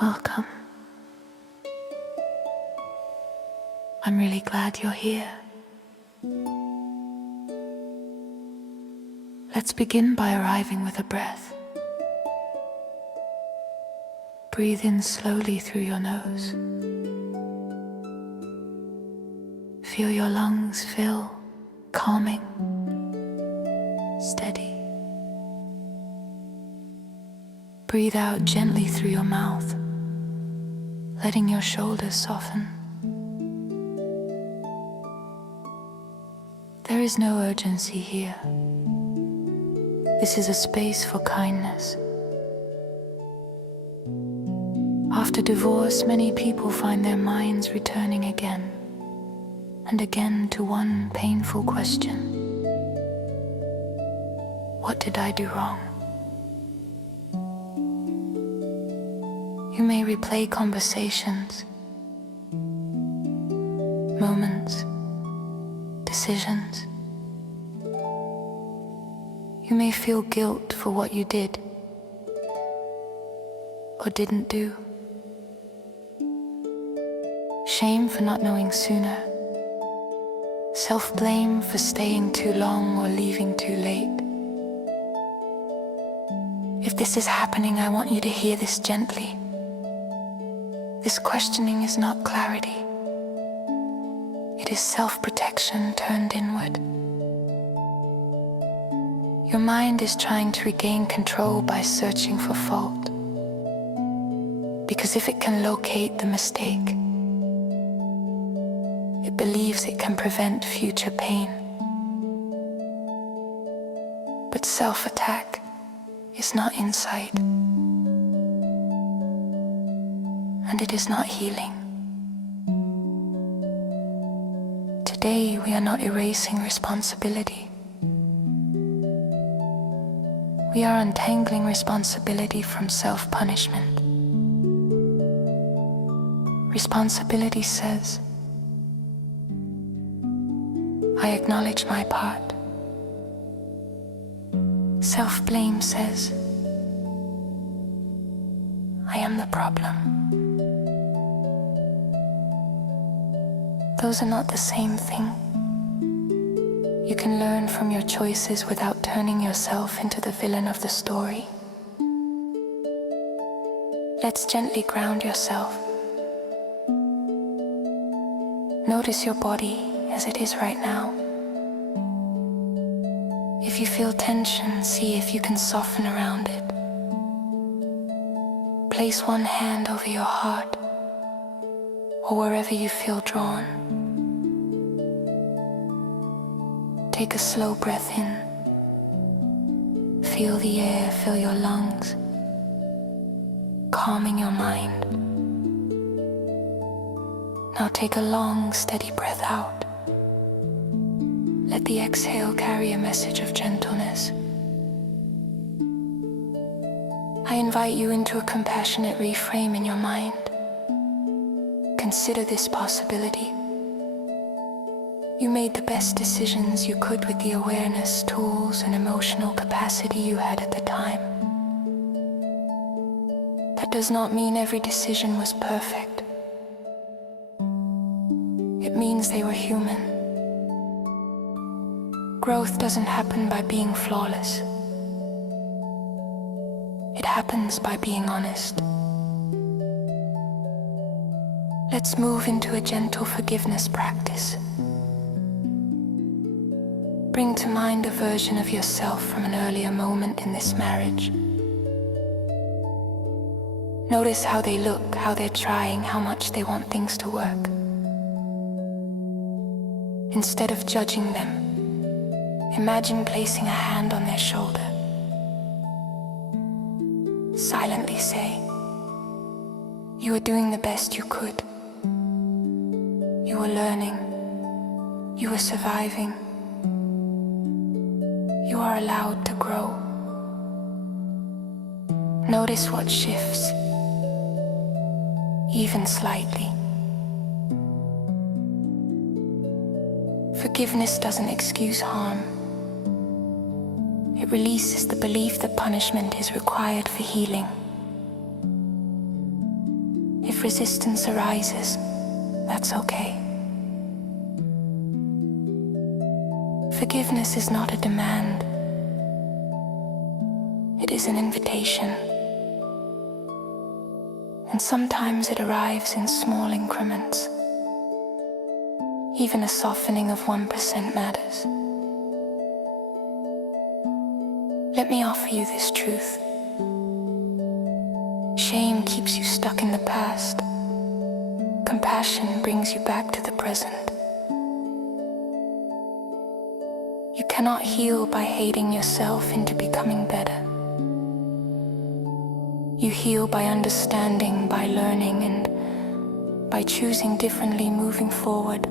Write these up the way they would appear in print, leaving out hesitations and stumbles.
Welcome. I'm really glad you're here. Let's begin by arriving with a breath. Breathe in slowly through your nose. Feel your lungs fill, calming, steady. Breathe out gently through your mouth, letting your shoulders soften. There is no urgency here. This is a space for kindness. After divorce, many people find their minds returning again and again to one painful question. What did I do wrong? You may replay conversations, moments, decisions. You may feel guilt for what you did or didn't do. Shame for not knowing sooner. Self-blame for staying too long or leaving too late. If this is happening, I want you to hear this gently. This questioning is not clarity. It is self-protection turned inward. Your mind is trying to regain control by searching for fault. Because if it can locate the mistake, it believes it can prevent future pain. But self-attack is not insight. And it is not healing. Today, we are not erasing responsibility. We are untangling responsibility from self-punishment. Responsibility says, I acknowledge my part. Self-blame says, I am the problem. Those are not the same thing. You can learn from your choices without turning yourself into the villain of the story. Let's gently ground yourself. Notice your body as it is right now. If you feel tension, see if you can soften around it. Place one hand over your heart or wherever you feel drawn. Take a slow breath in. Feel the air fill your lungs, calming your mind. Now take a long, steady breath out. Let the exhale carry a message of gentleness. I invite you into a compassionate reframe in your mind. Consider this possibility. You made the best decisions you could with the awareness, tools, and emotional capacity you had at the time. That does not mean every decision was perfect. It means they were human. Growth doesn't happen by being flawless. It happens by being honest. Let's move into a gentle forgiveness practice. Bring to mind a version of yourself from an earlier moment in this marriage. Notice how they look, how they're trying, how much they want things to work. Instead of judging them, imagine placing a hand on their shoulder. Silently say, you were doing the best you could. You were learning. You were surviving. You are allowed to grow. Notice what shifts, even slightly. Forgiveness doesn't excuse harm. It releases the belief that punishment is required for healing. if resistance arises, that's okay. Forgiveness is not a demand. It is an invitation. And sometimes it arrives in small increments. Even a softening of 1% matters. Let me offer you this truth. Shame keeps you stuck in the past. Compassion brings you back to the present. You cannot heal by hating yourself into becoming better. You heal by understanding, by learning, and by choosing differently moving forward.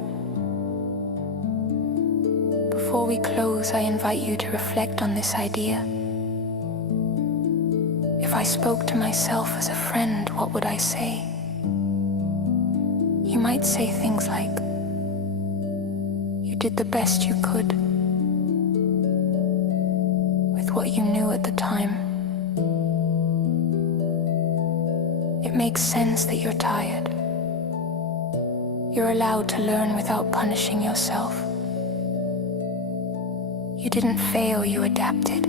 Before we close, I invite you to reflect on this idea. If I spoke to myself as a friend, what would I say? You might say things like, "You did the best you could with what you knew at the time. It makes sense that you're tired. You're allowed to learn without punishing yourself. You didn't fail, you adapted.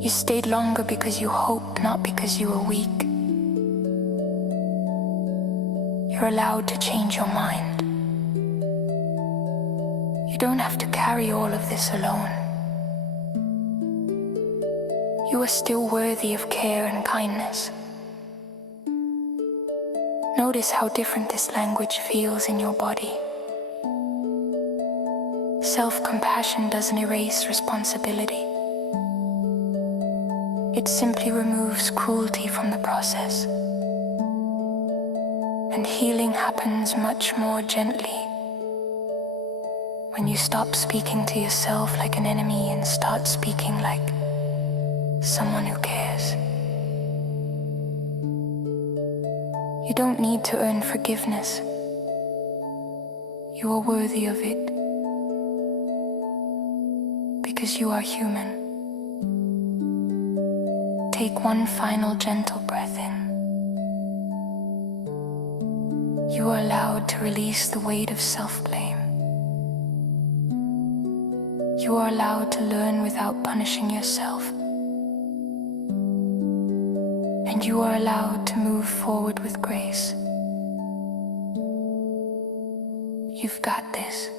You stayed longer because you hoped, not because you were weak. You're allowed to change your mind. You don't have to carry all of this alone. You are still worthy of care and kindness. Notice how different this language feels in your body. Self-compassion doesn't erase responsibility. It simply removes cruelty from the process. And healing happens much more gently when you stop speaking to yourself like an enemy and start speaking like someone who cares. You don't need to earn forgiveness. You are worthy of it because you are human. Take one final gentle breath in. You are allowed to release the weight of self-blame. You are allowed to learn without punishing yourself. And you are allowed to move forward with grace. You've got this.